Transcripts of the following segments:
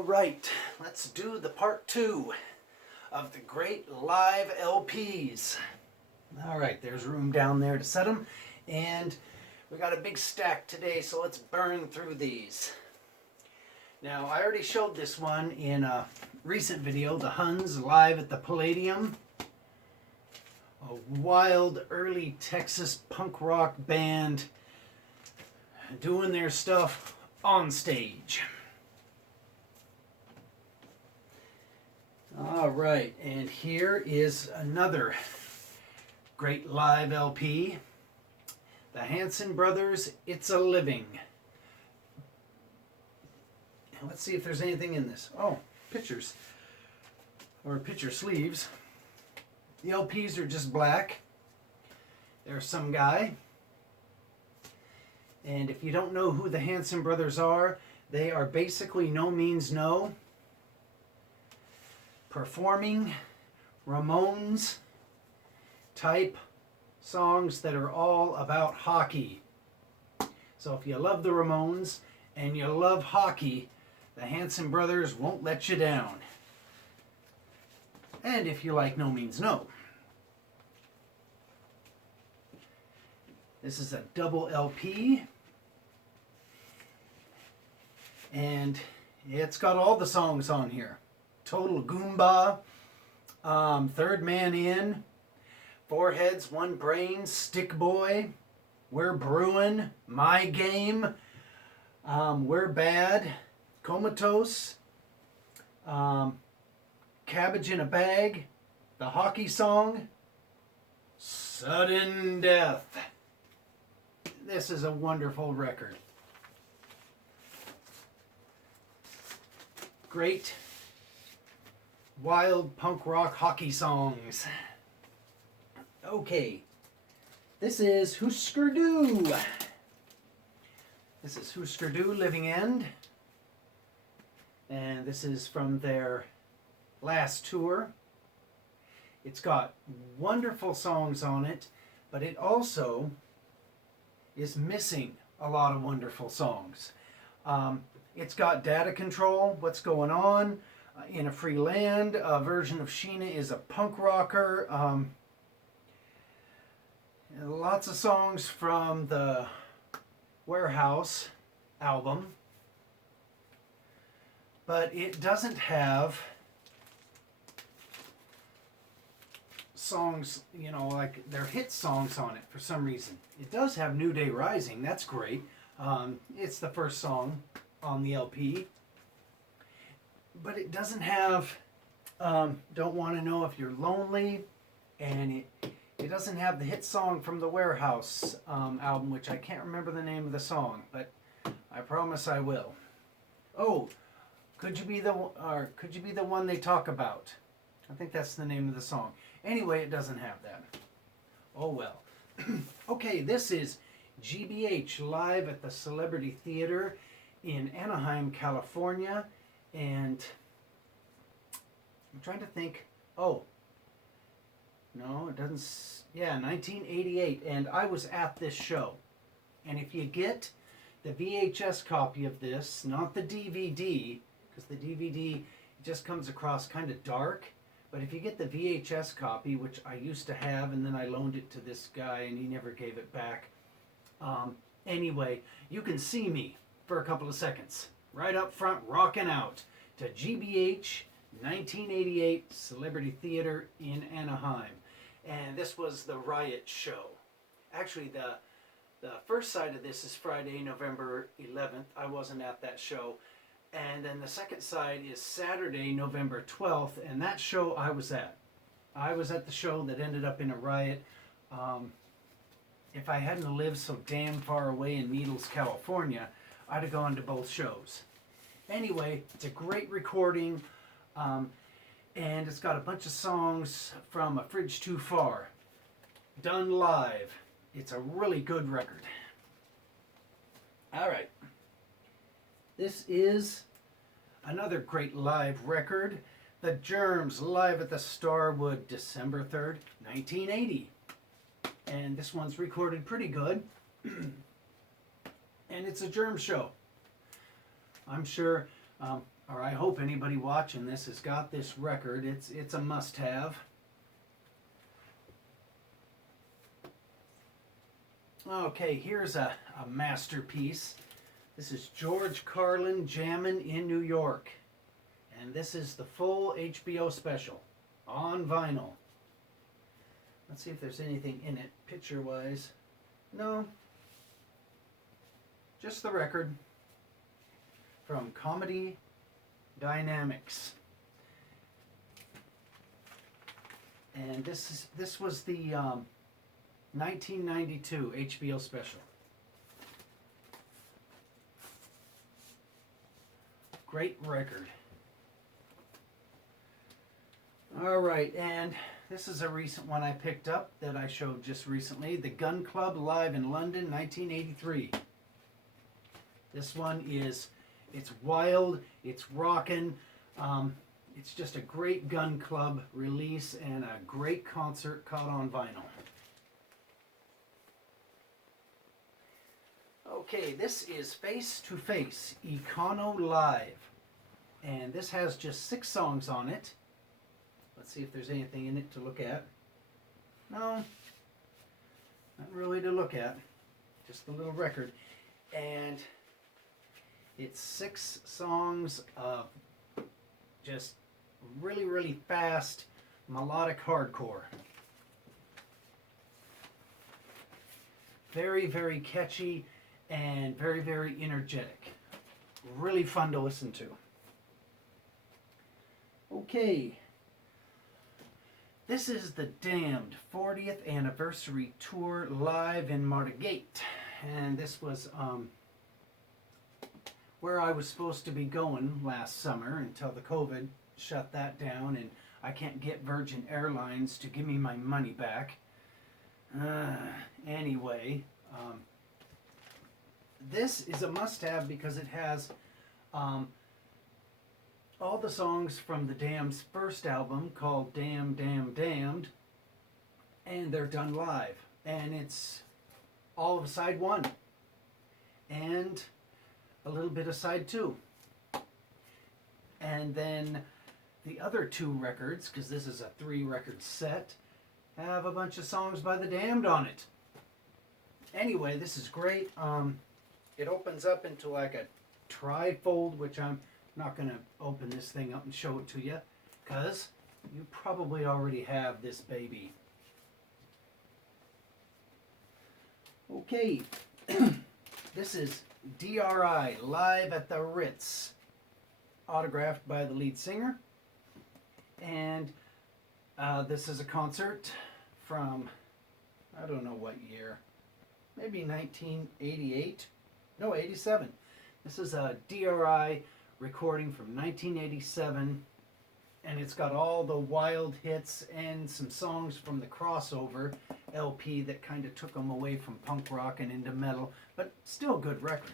All right, let's do the part 2 of the great live LPs. All right, there's room down there to set them, and we got a big stack today, so let's burn through these. Now, I already showed this one in a recent video, the Huns live at the Palladium. A wild early Texas punk rock band doing their stuff on stage. All right, and here is another great live LP. The Hanson Brothers, It's a Living. Let's see if there's anything in this. Oh, pictures. Or picture sleeves. The LPs are just black. There's some guy. And if you don't know who the Hanson Brothers are, they are basically No Means No, performing Ramones type songs that are all about hockey. So if you love the Ramones and you love hockey, the Hanson Brothers won't let you down. And if you like No Means No. This is a double LP. And it's got all the songs on here. Total Goomba, Third Man In, Four Heads, One Brain, Stick Boy, We're Brewin', My Game, We're Bad, Comatose, Cabbage in a Bag, The Hockey Song, Sudden Death. This is a wonderful record. Great wild punk rock hockey songs. Okay, this is Husker Du. This is Husker Du, Living End. And this is from their last tour. It's got wonderful songs on it, but it also is missing a lot of wonderful songs. It's got Data Control, What's Going On, In a Free Land. A version of Sheena is a punk rocker. Lots of songs from the Warehouse album. But it doesn't have songs, you know, like their hit songs on it for some reason. It does have New Day Rising, that's great. It's the first song on the LP. But it doesn't have Don't Want to Know If You're Lonely, and it doesn't have the hit song from the Warehouse album, which I can't remember the name of the song, but I promise I will. Oh, Could You Be the One They Talk About? I think that's the name of the song. Anyway, it doesn't have that. Oh well. Okay, this is GBH live at the Celebrity Theater in Anaheim, California, and I'm trying to think. Oh, no, it doesn't. Yeah, 1988, and I was at this show. And if you get the VHS copy of this, not the DVD, because the DVD just comes across kind of dark, but if you get the VHS copy, which I used to have, and then I loaned it to this guy, and he never gave it back. Anyway, you can see me for a couple of seconds, right up front, rocking out to GBH 1988 Celebrity Theater in Anaheim. And this was the Riot show. Actually, the first side of this is Friday, November 11th. I wasn't at that show. And then the second side is Saturday, November 12th, and that show I was at. I was at the show that ended up in a riot. If I hadn't lived so damn far away in Needles, California, I'd have gone to both shows. Anyway, it's a great recording, and it's got a bunch of songs from A Fridge Too Far, done live. It's a really good record. All right. This is another great live record. The Germs live at the Starwood, December 3rd, 1980. And this one's recorded pretty good. And it's a Germ show. I'm sure or I hope anybody watching this has got this record. It's a must-have. Okay, here's a masterpiece. This is George Carlin Jammin' in New York. And this is the full HBO special on vinyl. Let's see if there's anything in it picture-wise. No. Just the record from Comedy Dynamics. And this was the 1992 HBO special. Great record. All right, and this is a recent one I picked up that I showed just recently. The Gun Club live in London, 1983. This one it's wild, it's rockin'. It's just a great Gun Club release and a great concert caught on vinyl. Okay, this is Face to Face, Econo Live. And this has just 6 songs on it. Let's see if there's anything in it to look at. No, not really to look at. Just the little record. And it's 6 songs of just really, really fast melodic hardcore. Very, very catchy and very, very energetic. Really fun to listen to. Okay. This is the Damned 40th Anniversary Tour live in Margate. And this was where I was supposed to be going last summer until the COVID shut that down and I can't get Virgin Airlines to give me my money back. Anyway, this is a must-have because it has all the songs from the Damned's first album called Damn Damn Damned, and they're done live. And it's all of side 1 and a little bit of side 2. And then the other 2 records, because this is a 3-record set, have a bunch of songs by the Damned on it. Anyway, this is great. It opens up into like a trifold, which I'm not going to open this thing up and show it to you, because you probably already have this baby. Okay, this is DRI live at the Ritz, autographed by the lead singer. And this is a concert from, I don't know what year, maybe 1988, no, 87. This is a DRI recording from 1987, and it's got all the wild hits and some songs from the Crossover LP that kind of took them away from punk rock and into metal, but still a good record.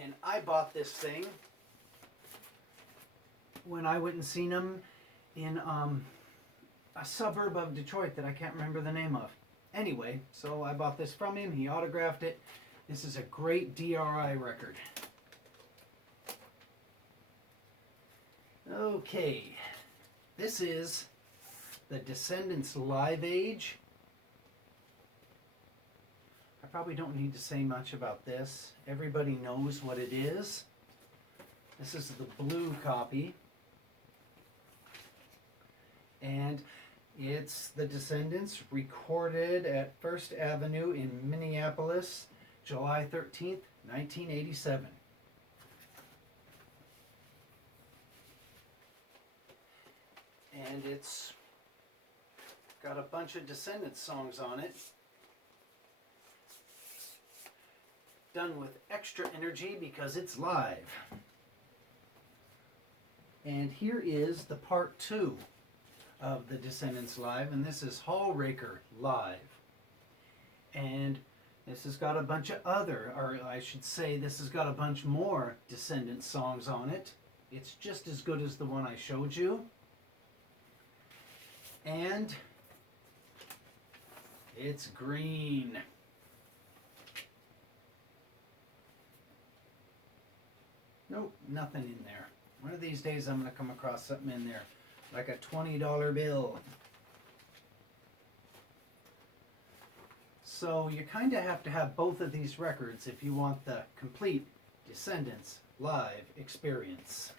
And I bought this thing when I went and seen him in a suburb of Detroit that I can't remember the name of. Anyway, so I bought this from him. He autographed it. This is a great DRI record. Okay, this is the Descendants Live Age. I probably don't need to say much about this. Everybody knows what it is. This is the blue copy. And it's the Descendants recorded at First Avenue in Minneapolis, July 13th, 1987. And it's got a bunch of Descendants songs on it, done with extra energy because it's live. And here is the part 2 of the Descendants Live, and this is Hallraker Live. And this has got a bunch of other, or I should say this has got a bunch more Descendants songs on it. It's just as good as the one I showed you. And it's green. No, Nope, nothing in there. One of these days I'm going to come across something in there, like a $20 bill. So you kind of have to have both of these records if you want the complete Descendents live experience.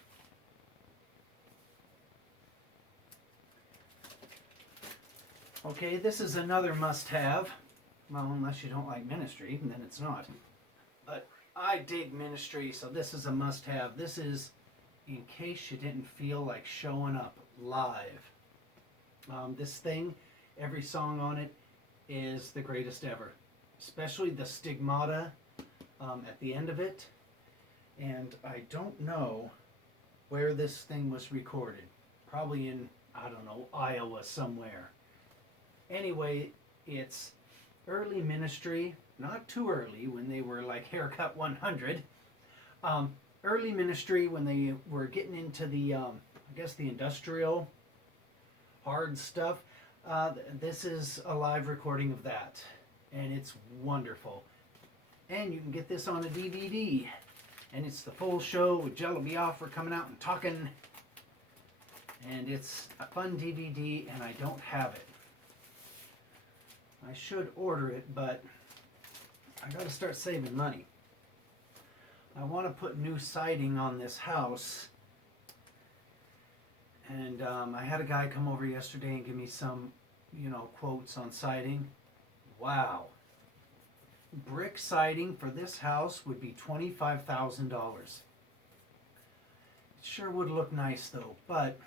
Okay, this is another must-have. Well, unless you don't like Ministry, then it's not. But I dig Ministry, so this is a must-have. This is in case you didn't feel like showing up live. This thing, every song on it is the greatest ever. Especially the Stigmata at the end of it. And I don't know where this thing was recorded. Probably in, I don't know, Iowa somewhere. Anyway, it's early Ministry, not too early when they were like Haircut 100. Early Ministry when they were getting into the, I guess the industrial hard stuff. This is a live recording of that, and it's wonderful. And you can get this on a DVD, and it's the full show with Jello Biafra coming out and talking. And it's a fun DVD, and I don't have it. I should order it, but I gotta start saving money. I want to put new siding on this house, and I had a guy come over yesterday and give me some, quotes on siding. Wow. Brick siding for this house would be $25,000. It sure would look nice though, but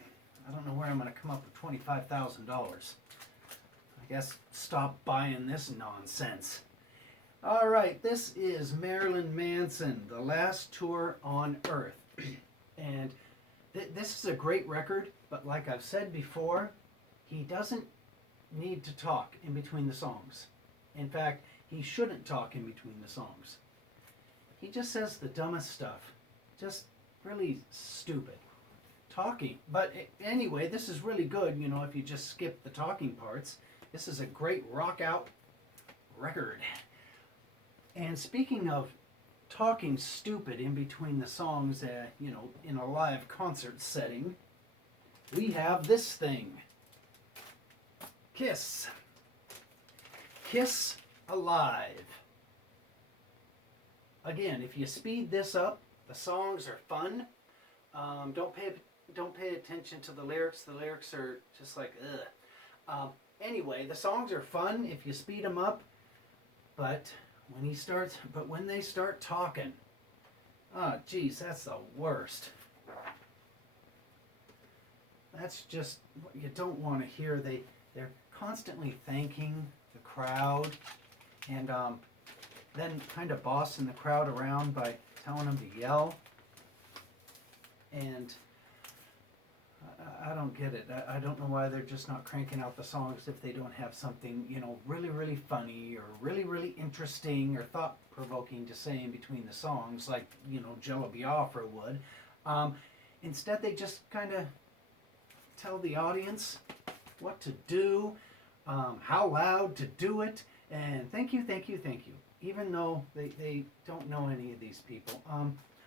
I don't know where I'm going to come up with $25,000. I guess stop buying this nonsense. All right, this is Marilyn Manson, The Last Tour on Earth. And this is a great record, but like I've said before, he doesn't need to talk in between the songs. In fact, he shouldn't talk in between the songs. He just says the dumbest stuff. Just really stupid. Talking. But anyway, this is really good, if you just skip the talking parts. This is a great rock out record. And speaking of talking stupid in between the songs, in a live concert setting, we have this thing. Kiss. Kiss Alive. Again, if you speed this up, the songs are fun. Don't pay attention to the lyrics. The lyrics are just like, ugh. Anyway, the songs are fun if you speed them up, but when they start talking, oh geez, that's the worst. That's just what you don't want to hear. They're constantly thanking the crowd, and then kind of bossing the crowd around by telling them to yell. And I don't get it. I don't know why they're just not cranking out the songs if they don't have something, really, really funny or really, really interesting or thought-provoking to say in between the songs, like, Jello Biafra would. Instead, they just kind of tell the audience what to do, how loud to do it, and thank you, thank you, thank you. Even though they don't know any of these people.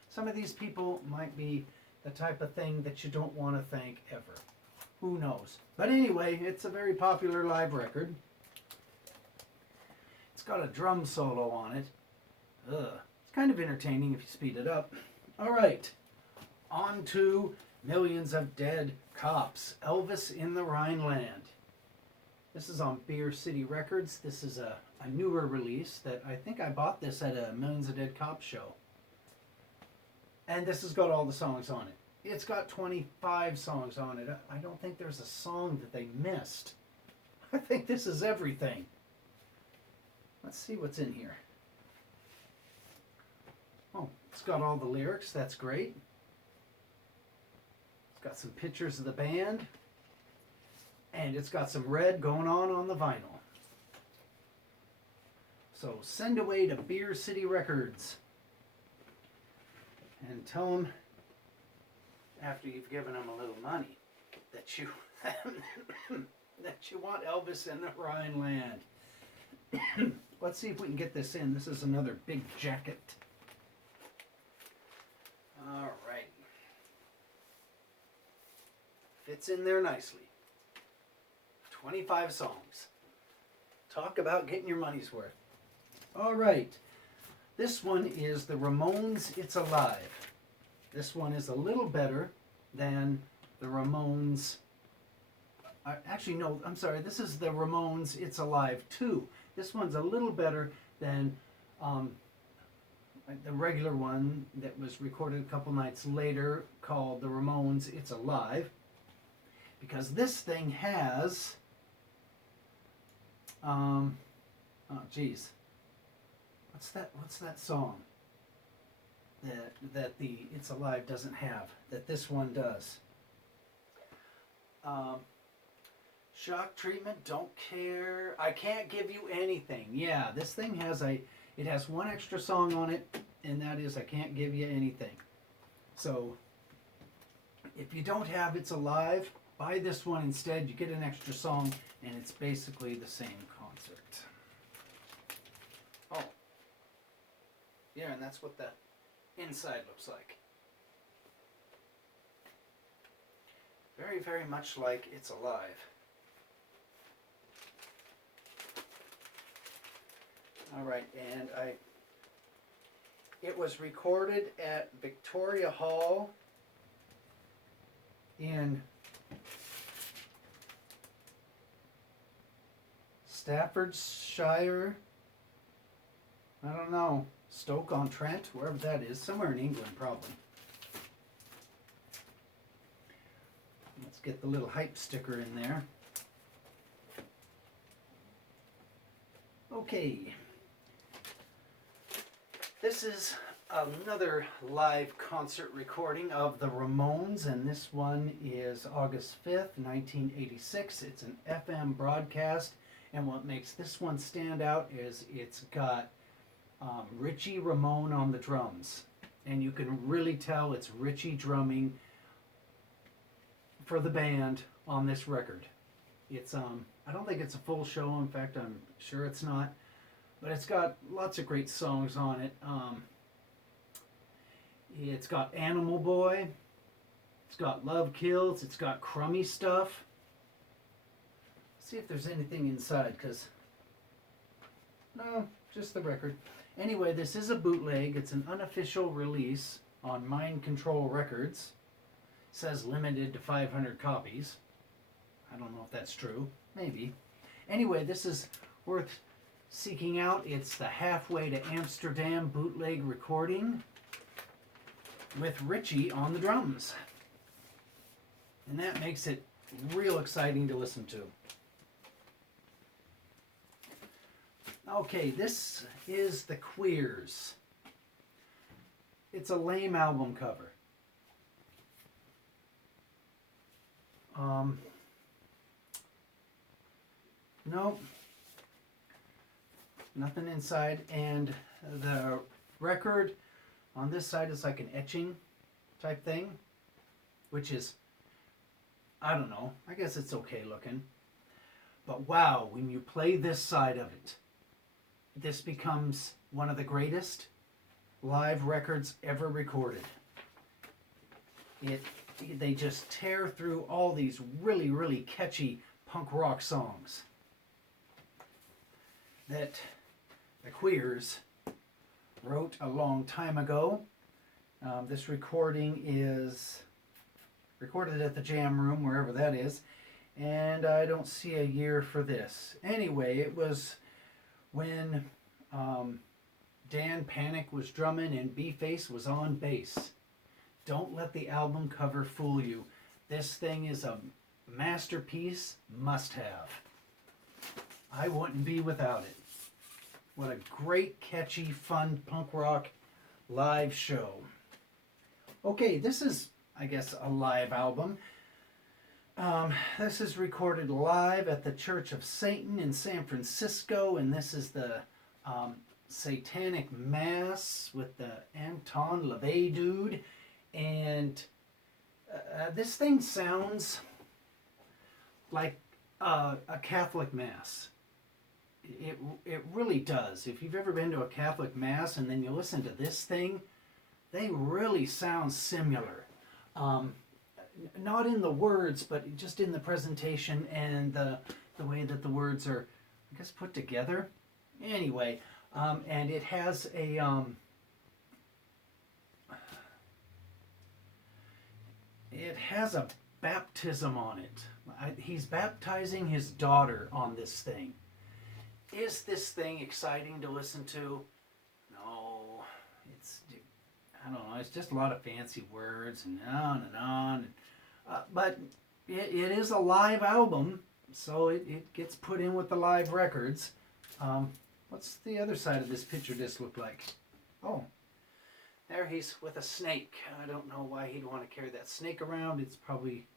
Some of these people might be the type of thing that you don't want to thank ever. Who knows? But anyway, it's a very popular live record. It's got a drum solo on it. It's kind of entertaining if you speed it up. All right, on to Millions of Dead Cops, Elvis in the Rhineland. This is on Beer City Records. This is a newer release that I think I bought this at a Millions of Dead Cops show. And this has got all the songs on it. It's got 25 songs on it. I don't think there's a song that they missed. I think this is everything. Let's see what's in here. Oh, it's got all the lyrics. That's great. It's got some pictures of the band. And it's got some red going on the vinyl. So send away to Beer City Records. And tell them, after you've given them a little money, that you that you want Elvis in the Rhineland. Let's see if we can get this in. This is another big jacket. All right. Fits in there nicely. 25 songs. Talk about getting your money's worth. All right. This one is the Ramones' It's Alive. This one is a little better than the Ramones. Actually, no, I'm sorry. This is the Ramones' It's Alive 2. This one's a little better than the regular one that was recorded a couple nights later called the Ramones' It's Alive. Because this thing has, oh geez, what's that song that the It's Alive doesn't have, that this one does? Shock Treatment, Don't Care, I Can't Give You Anything. Yeah, this thing has it has one extra song on it, and that is I Can't Give You Anything. So, if you don't have It's Alive, buy this one instead. You get an extra song, and it's basically the same concert. Oh. Yeah, and that's what the inside looks like. Very, very much like It's Alive. Alright, and it was recorded at Victoria Hall in Staffordshire. I don't know, Stoke-on-Trent, wherever that is, somewhere in England probably. Let's get the little hype sticker in there. Okay. This is another live concert recording of the Ramones, and this one is August 5th, 1986. It's an FM broadcast, and what makes this one stand out is it's got Richie Ramone on the drums, and you can really tell it's Richie drumming for the band on this record. It's I don't think it's a full show, in fact I'm sure it's not, but it's got lots of great songs on it. It's got Animal Boy, it's got Love Kills, it's got Crummy Stuff. Let's see if there's anything inside, because no, just the record. Anyway, this is a bootleg. It's an unofficial release on Mind Control Records. It says limited to 500 copies. I don't know if that's true. Maybe. Anyway, this is worth seeking out. It's the Halfway to Amsterdam bootleg recording with Richie on the drums. And that makes it real exciting to listen to. Okay, this is The Queers. It's a lame album cover. Nope. Nothing inside. And the record on this side is like an etching type thing, which is, I don't know, I guess it's okay looking. But wow, when you play this side of it, this becomes one of the greatest live records ever recorded. They just tear through all these really, really catchy punk rock songs that the Queers wrote a long time ago. This recording is recorded at the Jam Room, wherever that is, and I don't see a year for this. Anyway, it was when Dan Panic was drumming and B-Face was on bass. Don't let the album cover fool you. This thing is a masterpiece, must have. I wouldn't be without it. What a great, catchy, fun punk rock live show. Okay, this is, I guess, a live album. This is recorded live at the Church of Satan in San Francisco, and this is the Satanic Mass with the Anton LaVey dude. And this thing sounds like a Catholic Mass. It really does. If you've ever been to a Catholic Mass and then you listen to this thing, they really sound similar. not in the words, but just in the presentation and the way that the words are, I guess, put together. Anyway, and it has a baptism on it. He's baptizing his daughter on this thing. Is this thing exciting to listen to? No, I don't know. It's just a lot of fancy words and on and on. But it is a live album, so it gets put in with the live records. What's the other side of this picture disc look like? Oh, there he's with a snake. I don't know why he'd want to carry that snake around. It's probably,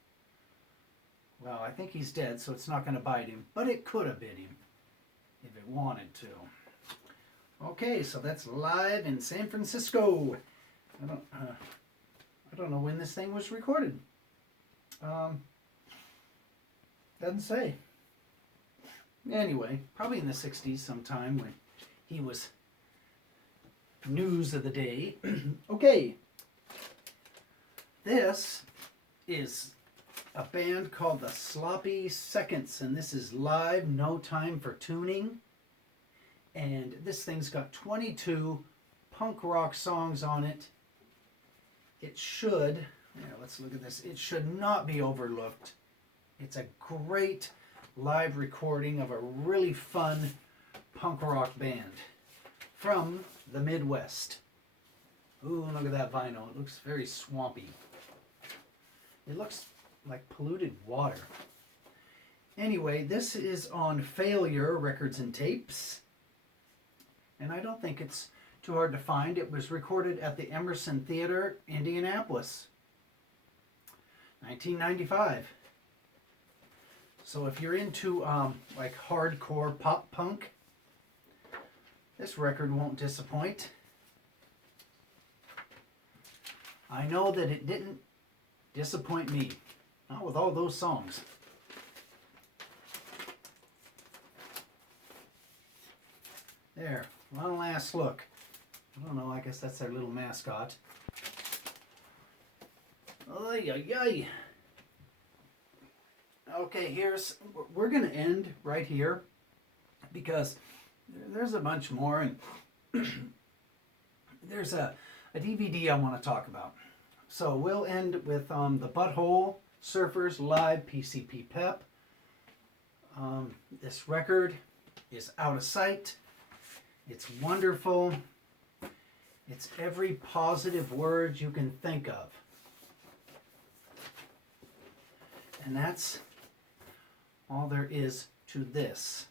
well, I think he's dead, so it's not going to bite him. But it could have bit him if it wanted to. Okay, so that's live in San Francisco. I don't know when this thing was recorded. Doesn't say. Anyway, probably in the 60s sometime when he was news of the day. Okay. This is a band called the Sloppy Seconds, and this is live, no time for tuning. And this thing's got 22 punk rock songs on it. It should, let's look at this. It should not be overlooked. It's a great live recording of a really fun punk rock band from the Midwest. Ooh, look at that vinyl. It looks very swampy. It looks like polluted water. Anyway, this is on Failure Records and Tapes. And I don't think it's too hard to find. It was recorded at the Emerson Theater, Indianapolis, 1995. So if you're into like hardcore pop punk, this record won't disappoint. I know that it didn't disappoint me. Not with all those songs. There, one last look. I don't know, I guess that's their little mascot. Ay, ay, ay. Okay, we're going to end right here because there's a bunch more, and there's a DVD I want to talk about. So we'll end with the Butthole Surfers Live PCP Pep. This record is out of sight. It's wonderful. It's every positive word you can think of. And that's all there is to this.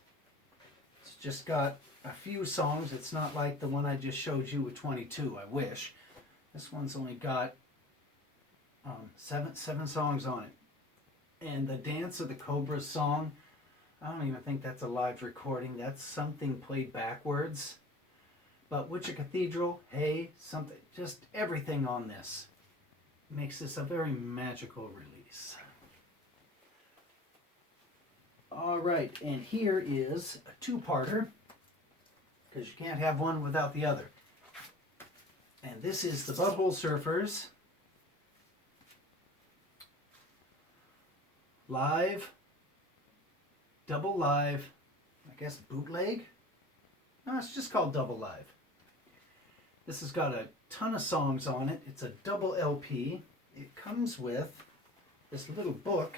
It's just got a few songs. It's not like the one I just showed you with 22, I wish. This one's only got seven songs on it. And the Dance of the Cobras song, I don't even think that's a live recording. That's something played backwards. But Witcher Cathedral, hey, something, just everything on this makes this a very magical release. All right, and here is a two-parter, because you can't have one without the other. And this is the Butthole Surfers live, double live, I guess bootleg? No, it's just called double live. This has got a ton of songs on it. It's a double LP. It comes with this little book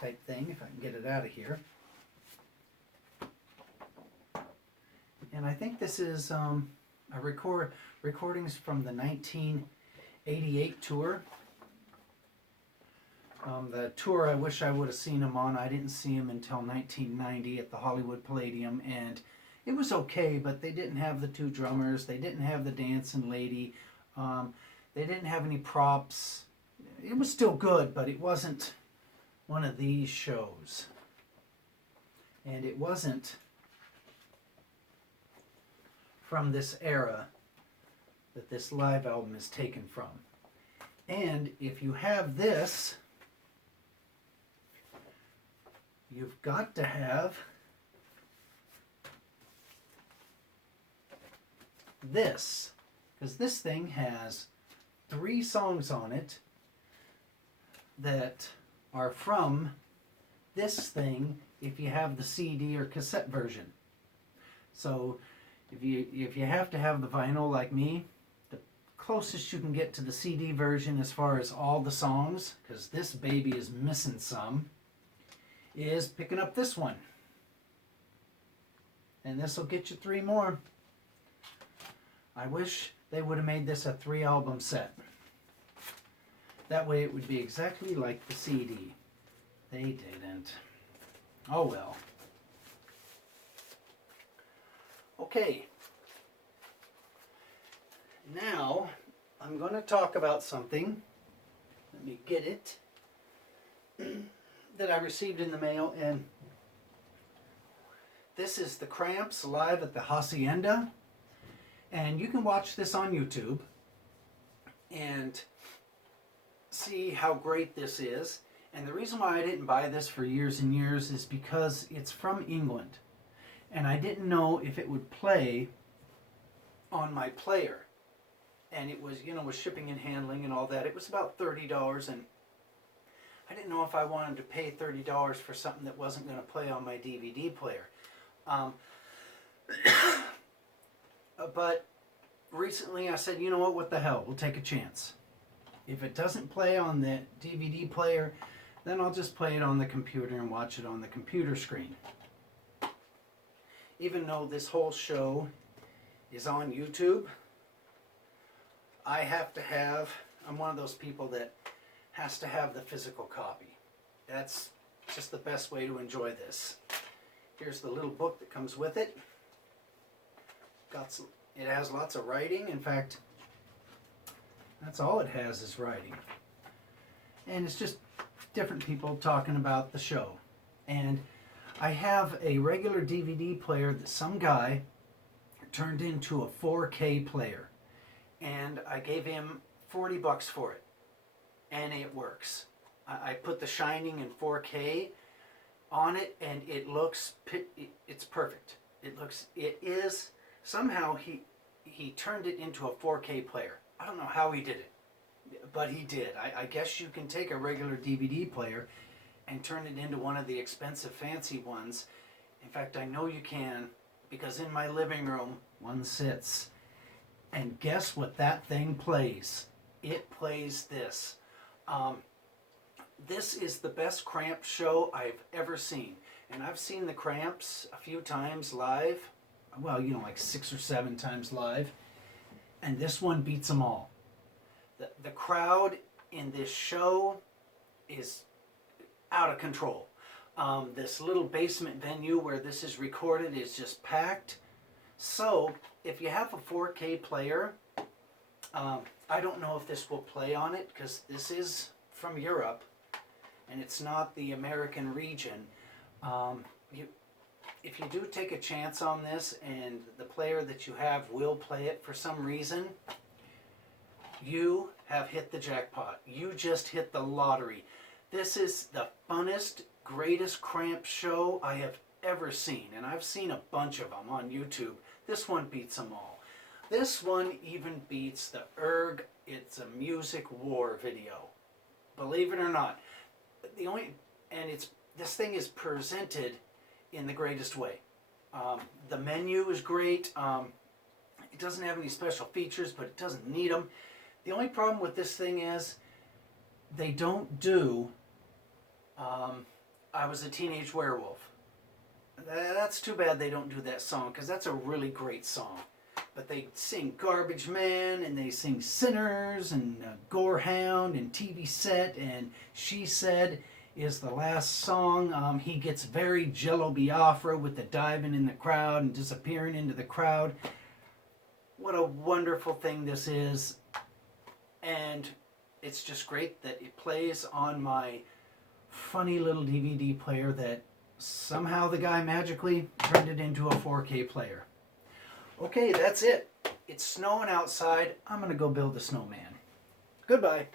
type thing, if I can get it out of here. And I think this is recordings from the 1988 tour. The tour I wish I would have seen him on. I didn't see him until 1990 at the Hollywood Palladium, and it was okay, but they didn't have the two drummers. They didn't have the dancing lady. They didn't have any props. It was still good, but it wasn't one of these shows. And it wasn't from this era that this live album is taken from. And if you have this, you've got to have this, because this thing has 3 songs on it that are from this thing if you have the CD or cassette version. So if you have to have the vinyl like me, the closest you can get to the CD version as far as all the songs, because this baby is missing some, is picking up this one. And this will get you 3 more. I wish they would have made this a 3-album set. That way it would be exactly like the CD. They didn't. Oh well. Okay. Now I'm going to talk about something. Let me get it. That I received in the mail, and this is the Cramps live at the Hacienda. And you can watch this on YouTube and see how great this is. And the reason why I didn't buy this for years and years is because it's from England. And I didn't know if it would play on my player. And it was, with shipping and handling and all that, it was about $30. And I didn't know if I wanted to pay $30 for something that wasn't going to play on my DVD player. But recently I said, you know what the hell, we'll take a chance. If it doesn't play on the DVD player, then I'll just play it on the computer and watch it on the computer screen. Even though this whole show is on YouTube, I'm one of those people that has to have the physical copy. That's just the best way to enjoy this. Here's the little book that comes with it. It has lots of writing. In fact, that's all it has is writing. And it's just different people talking about the show. And I have a regular DVD player that some guy turned into a 4K player. And I gave him $40 for it. And it works. I put The Shining in 4K on it, and it's perfect. It is, somehow he turned it into a 4K player. I don't know how he did it, but he did. I guess you can take a regular DVD player and turn it into one of the expensive fancy ones. In fact, I know you can, because in my living room one sits. And guess what that thing plays? It plays this. This is the best Cramps show I've ever seen. And I've seen the Cramps a few times live. Well, like 6 or 7 times live. And this one beats them all. The crowd in this show is out of control. This little basement venue where this is recorded is just packed. So, if you have a 4K player, I don't know if this will play on it, because this is from Europe, and it's not the American region. If you do take a chance on this, and the player that you have will play it for some reason, you have hit the jackpot. You just hit the lottery. This is the funnest, greatest Cramps show I have ever seen, and I've seen a bunch of them on YouTube. This one beats them all. This one even beats the Erg It's a Music War video. Believe it or not. This thing is presented in the greatest way. The menu is great. It doesn't have any special features, but it doesn't need them. The only problem with this thing is they don't do I Was a Teenage Werewolf. That's too bad they don't do that song, because that's a really great song. But they sing Garbage Man, and they sing Sinners, and Gorehound, and TV Set, and She Said is the last song. He gets very Jello Biafra with the diving in the crowd and disappearing into the crowd. What a wonderful thing this is. And it's just great that it plays on my funny little DVD player that somehow the guy magically turned it into a 4K player. Okay, that's it. It's snowing outside. I'm going to go build a snowman. Goodbye.